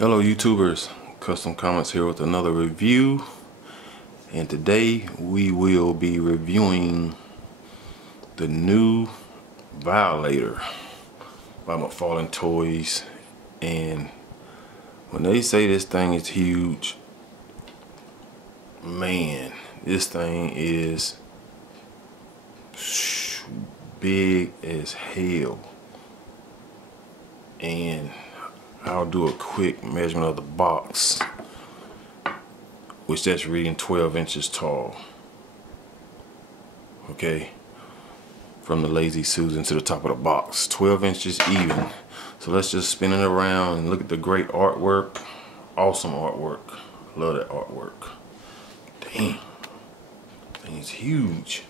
Hello YouTubers, Custom Comments here with another review, and today we will be reviewing the new Violator by Mcfarlane Toys. And when they say this thing is huge, man, this thing is big as hell. And I'll do a quick measurement of the box, which that's reading 12 inches tall. Okay, from the Lazy Susan to the top of the box, 12 inches even. So let's just spin it around and look at the great artwork. Awesome artwork. Love that artwork. Damn, thing's huge.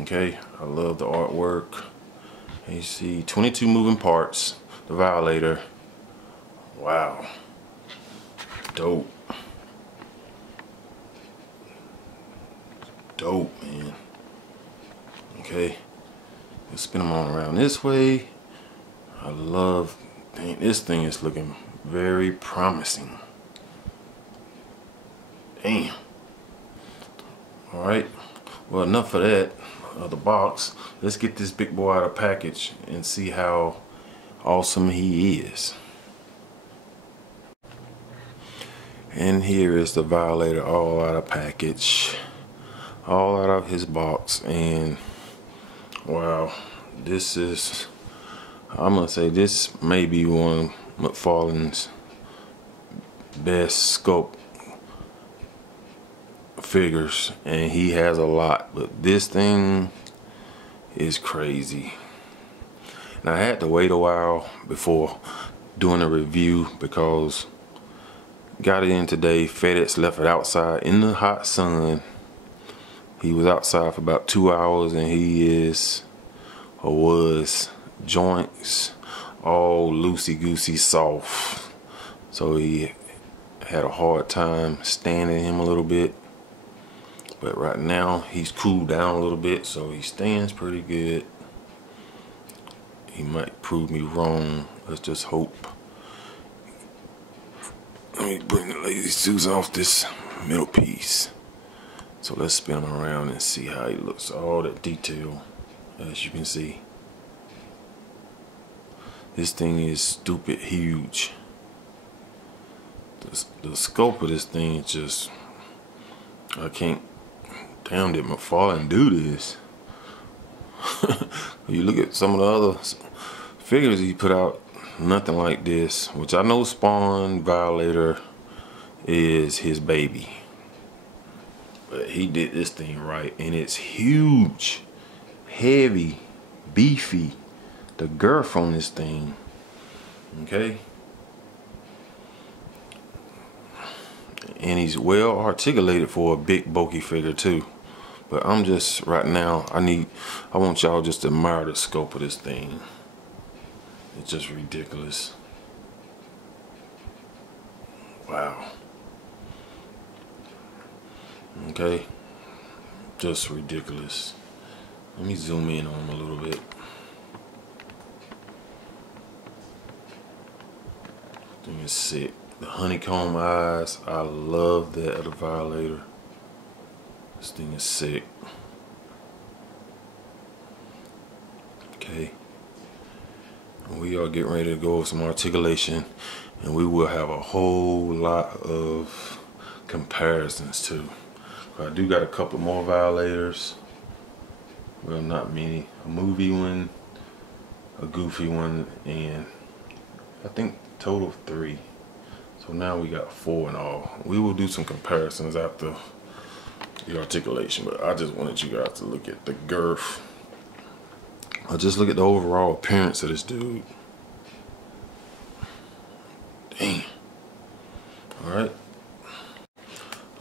Okay, I love the artwork. You see 22 moving parts, the Violator. Wow, dope. Dope, man. Okay, let's spin them on around this way. I love, dang, this thing is looking very promising. Damn. All right, well, enough of that. The box. Let's get this big boy out of package and see how awesome he is. And here is the Violator, all out of package, all out of his box. And wow, this is, I'm gonna say this may be one of Mcfarlane's best sculpt figures, and he has a lot, but this thing is crazy. And I had to wait a while before doing a review because got it in today. FedEx left it outside in the hot sun. He was outside for about 2 hours, and he is, or was, joints all loosey-goosey soft, so he had a hard time standing him a little bit. But right now he's cooled down a little bit, so he stands pretty good. He might prove me wrong. Let's just hope. Let me bring the Lazy Susan off this middle piece. So let's spin him around and see how he looks. All that detail, as you can see. This thing is stupid huge. The scope of this thing is just, I can't. Damn, did Mcfarlane do this? You look at some of the other figures he put out, nothing like this. Which I know Spawn Violator is his baby, but he did this thing right, and it's huge, heavy, beefy. The girth on this thing, okay? And he's well articulated for a big bulky figure too. But I'm just, right now, I want y'all just to admire the scope of this thing. It's just ridiculous. Wow. Okay, just ridiculous. Let me zoom in on him a little bit. Thing is sick. The honeycomb eyes, I love that of the Violator. This thing is sick. Okay. We are getting ready to go over some articulation, and we will have a whole lot of comparisons too. I do got a couple more Violators. Well, not many. A movie one, a goofy one, and I think total of 3. So now we got 4 in all. We will do some comparisons after the articulation, but I just wanted you guys to look at the girth. I'll just look at the overall appearance of this dude. Damn. Alright.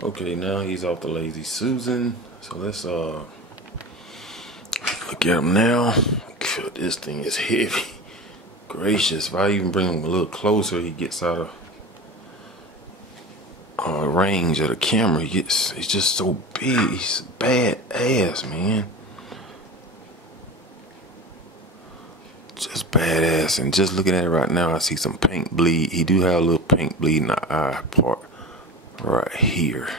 Okay, now he's off the Lazy Susan. So let's look at him now. God, this thing is heavy. Gracious. If I even bring him a little closer, he gets out of range of the camera. He's just so big. He's bad ass, man. just badass. And just looking at it right now, I see some paint bleed. He do have a little paint bleed in the eye part right here.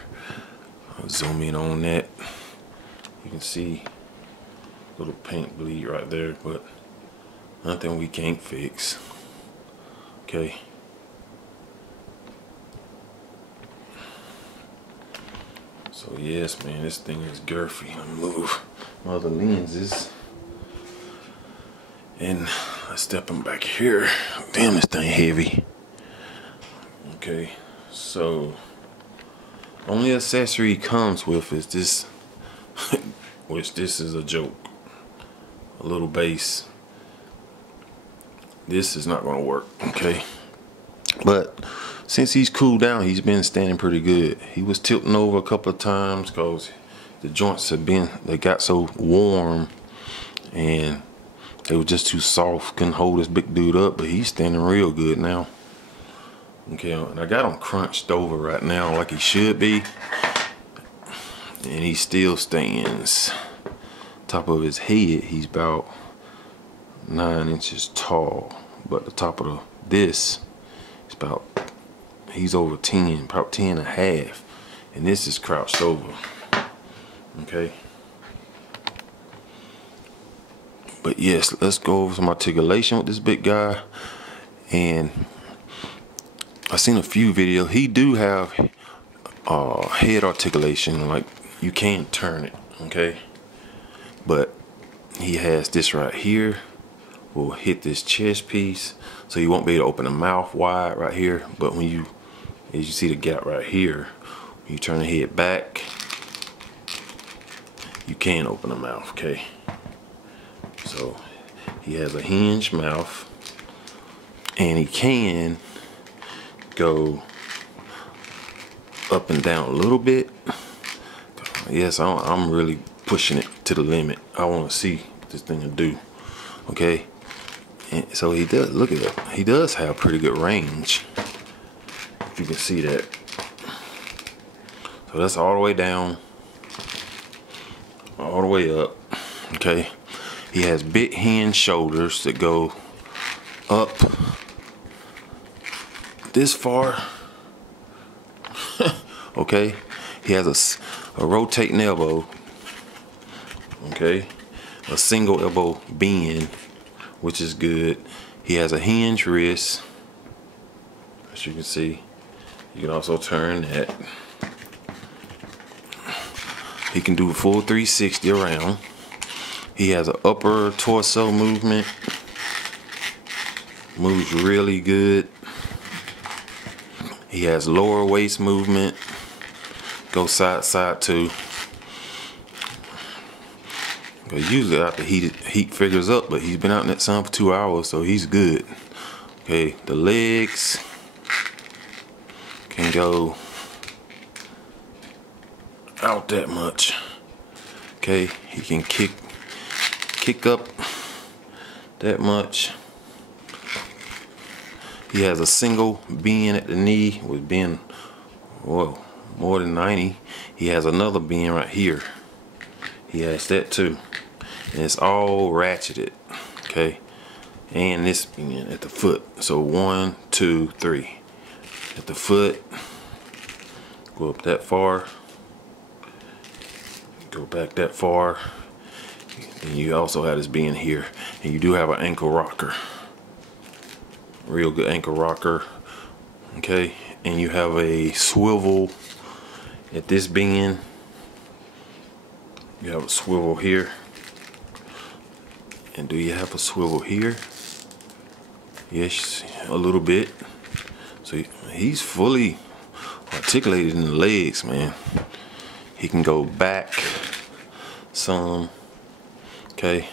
I'll zoom in on that. You can see a little paint bleed right there, but nothing we can't fix. Okay. So yes, man, this thing is girthy. Let me move my other lenses. And let's step him back here. Damn, this thing heavy. Okay, so only accessory he comes with is this, which this is a joke. A little bass. This is not gonna work, okay? But since he's cooled down, he's been standing pretty good. He was tilting over a couple of times because the joints they got so warm and they were just too soft, couldn't hold this big dude up, but he's standing real good now. Okay, and I got him crunched over right now like he should be, and he still stands. Top of his head, he's about 9 inches tall, but the top of this is about, he's over 10, about 10 and a half, and this is crouched over. Okay. But yes, let's go over some articulation with this big guy. And I've seen a few videos. He do have head articulation, like you can turn it, okay? But he has this right here. Will hit this chest piece, so you won't be able to open the mouth wide right here. But when you, as you see the gap right here, when you turn the head back, you can open the mouth, okay? So he has a hinged mouth, and he can go up and down a little bit. Yes, I'm really pushing it to the limit. I want to see what this thing will do, okay? And so he does, look at it, he does have pretty good range, if you can see that. So that's all the way down, all the way up, okay? He has big hinge shoulders that go up this far, okay? He has a rotating elbow, okay? A single elbow bend, which is good. He has a hinge wrist, as you can see. You can also turn that. He can do a full 360 around. He has an upper torso movement. Moves really good. He has lower waist movement. Go side to side too. Cause usually after heat figures up, but he's been out in that sun for 2 hours, so he's good. Okay, the legs can go out that much. Okay, he can kick up that much. He has a single bend at the knee with being, well, more than 90. He has another bend right here. He has that too. And it's all ratcheted, okay? And this bend at the foot. So 1, 2, 3. At the foot, go up that far, go back that far. Then you also have this bend here, and you do have an ankle rocker. Real good ankle rocker, okay? And you have a swivel at this bend. You have a swivel here. And do you have a swivel here? Yes, a little bit. So he's fully articulated in the legs, man. He can go back some, okay?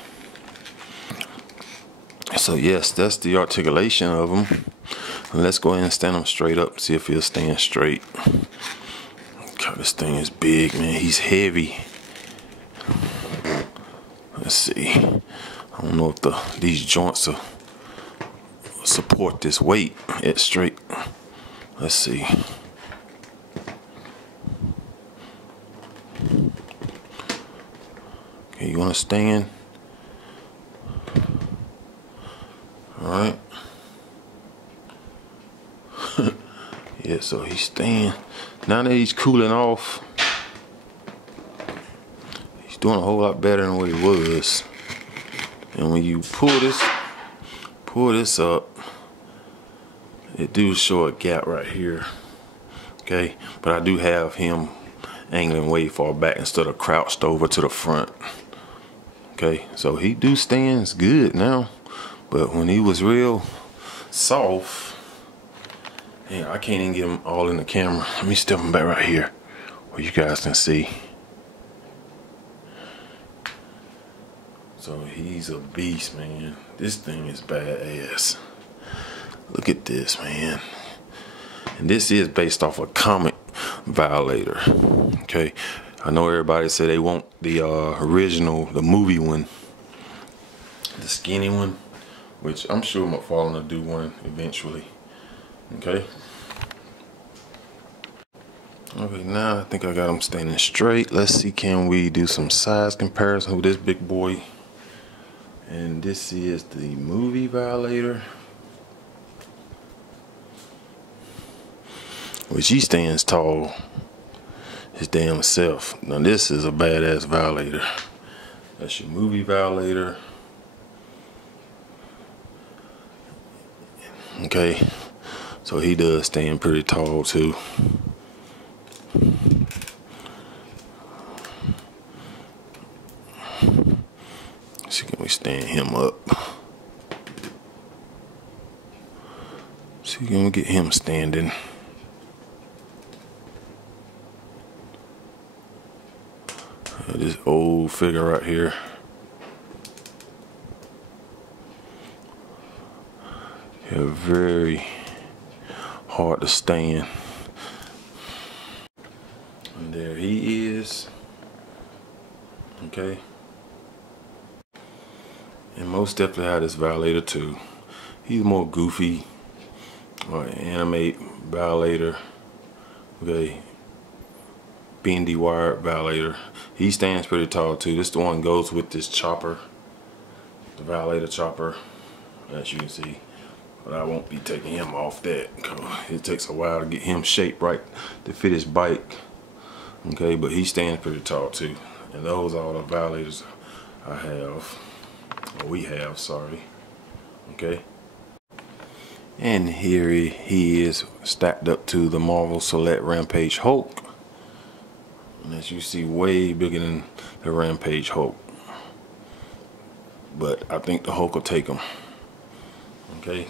So yes, that's the articulation of him. And let's go ahead and stand him straight up, see if he'll stand straight. God, this thing is big, man. He's heavy. Let's see. I don't know if these joints will support this weight at straight. Let's see. Okay, you want to stand? yet, so he's staying. Now that he's cooling off, he's doing a whole lot better than what he was. And when you pull this up, it do show a gap right here. Okay, but I do have him angling way far back instead of crouched over to the front. Okay, so he do stands good now, but when he was real soft, yeah, I can't even get him all in the camera. Let me step him back right here where you guys can see. So he's a beast, man. This thing is badass. Look at this, man. And this is based off a comic, Violator. Okay, I know everybody said they want the original, the movie one, the skinny one, which I'm sure Mcfarlane will do one eventually. Okay. Okay, now I think I got him standing straight. Let's see, can we do some size comparison with this big boy? And this is the movie Violator, which he stands tall his damn self. Now this is a badass Violator. That's your movie Violator. Okay, so he does stand pretty tall too. So can we stand him up? See, can we get him standing? This old figure right here. Yeah, very hard to stand. And there he is. Okay. And most definitely had this Violator too. He's more goofy, or animate Violator. Okay. Bendy wired Violator. He stands pretty tall too. This the one goes with this chopper, the Violator chopper, as you can see. But I won't be taking him off that because it takes a while to get him shaped right to fit his bike. Okay, but he stands pretty tall too. And those are all the Violators I have, or we have, sorry. Okay. And here he is stacked up to the Marvel Select Rampage Hulk. And as you see, way bigger than the Rampage Hulk. But I think the Hulk will take him. Okay.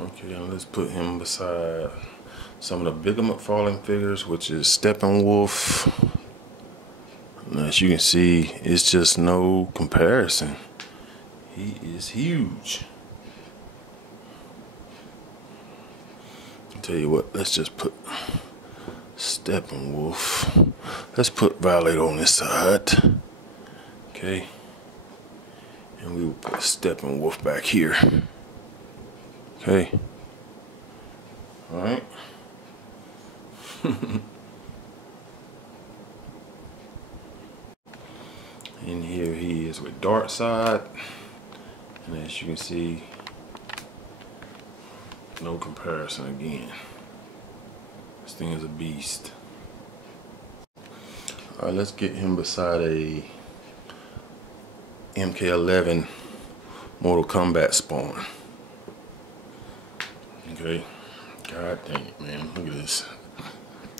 Okay, now let's put him beside some of the bigger Mcfarlane figures, which is Steppenwolf. And as you can see, it's just no comparison. He is huge. I'll tell you what, let's just put Steppenwolf. Let's put Violator on this side. Okay. And we will put Steppenwolf back here. Okay. Alright. And here he is with Darkseid. And as you can see, no comparison again. This thing is a beast. Alright, let's get him beside a MK11 Mortal Kombat spawn. Okay. God dang it, man. Look at this.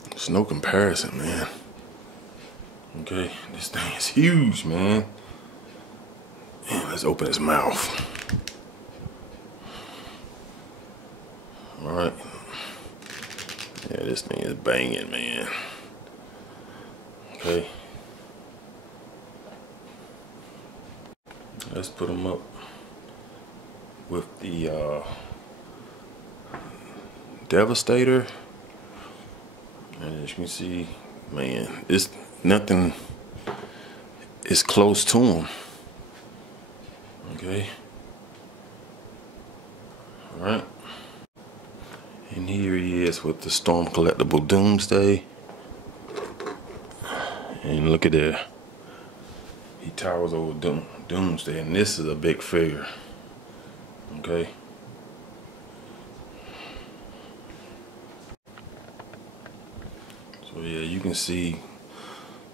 There's no comparison, man. Okay, this thing is huge, man. And let's open his mouth. Alright. Yeah, this thing is banging, man. Okay. Let's put him up with the Devastator. And as you can see, man, it's nothing is close to him. Okay. Alright. And here he is with the Storm Collectible Doomsday. And look at that. He towers over Doomsday, and this is a big figure. Okay. So yeah, you can see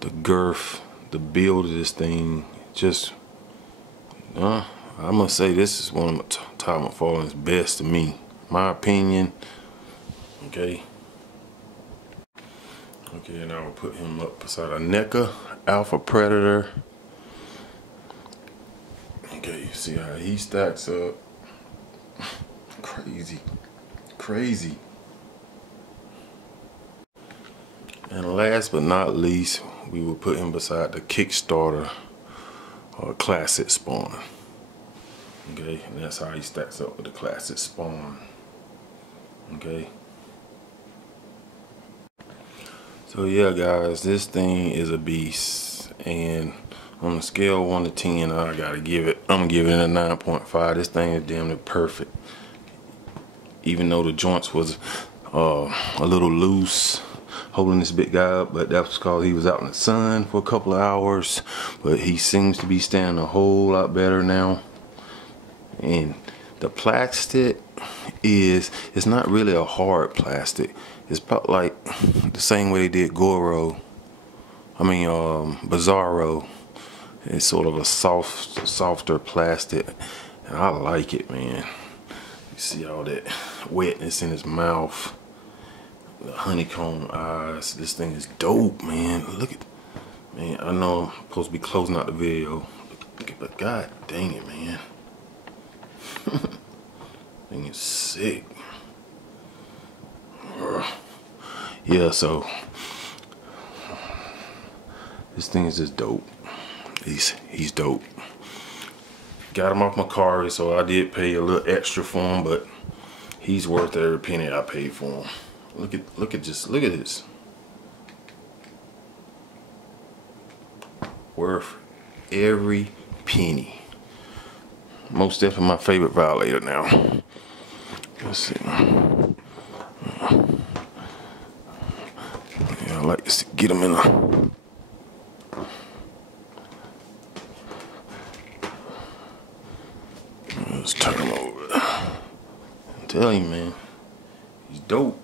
the girth, the build of this thing. Just, I must say this is one of Todd McFarlane's best to me. My opinion. Okay. Okay, and I will put him up beside a NECA Alpha Predator. Okay, you see how he stacks up. Crazy. Crazy. And last but not least, we will put him beside the Kickstarter Classic Spawn. Okay, and that's how he stacks up with the Classic Spawn. Okay. So yeah, guys, this thing is a beast, and on a scale of 1 to 10, I'm gonna give it a 9.5. This thing is damn near perfect. Even though the joints was a little loose, holding this big guy up, but that was because he was out in the sun for a couple of hours. But he seems to be standing a whole lot better now. And the plastic it's not really a hard plastic. It's about like the same way they did Bizarro. It's sort of a softer plastic, and I like it, man. You see all that wetness in his mouth, the honeycomb eyes. This thing is dope, man. Look at, man. I know I'm supposed to be closing out the video, but god dang it, man. Thing is sick. Yeah, so this thing is just dope. He's dope. Got him off Mcfarlane, so I did pay a little extra for him, but he's worth every penny I paid for him. Look at this. Worth every penny. Most definitely my favorite Violator now. Let's see. Yeah, I like to get him in a. Let's turn him over. I'm telling you, man, he's dope.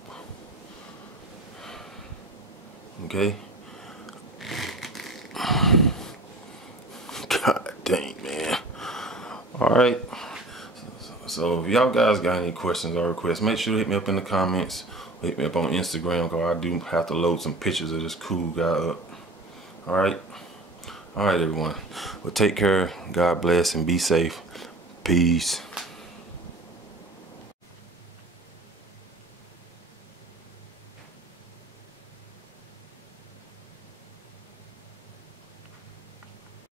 Okay. God dang, man. All right. So if y'all guys got any questions or requests, make sure to hit me up in the comments. Hit me up on Instagram, because I do have to load some pictures of this cool guy up. All right, everyone. Well, take care. God bless and be safe. Peace.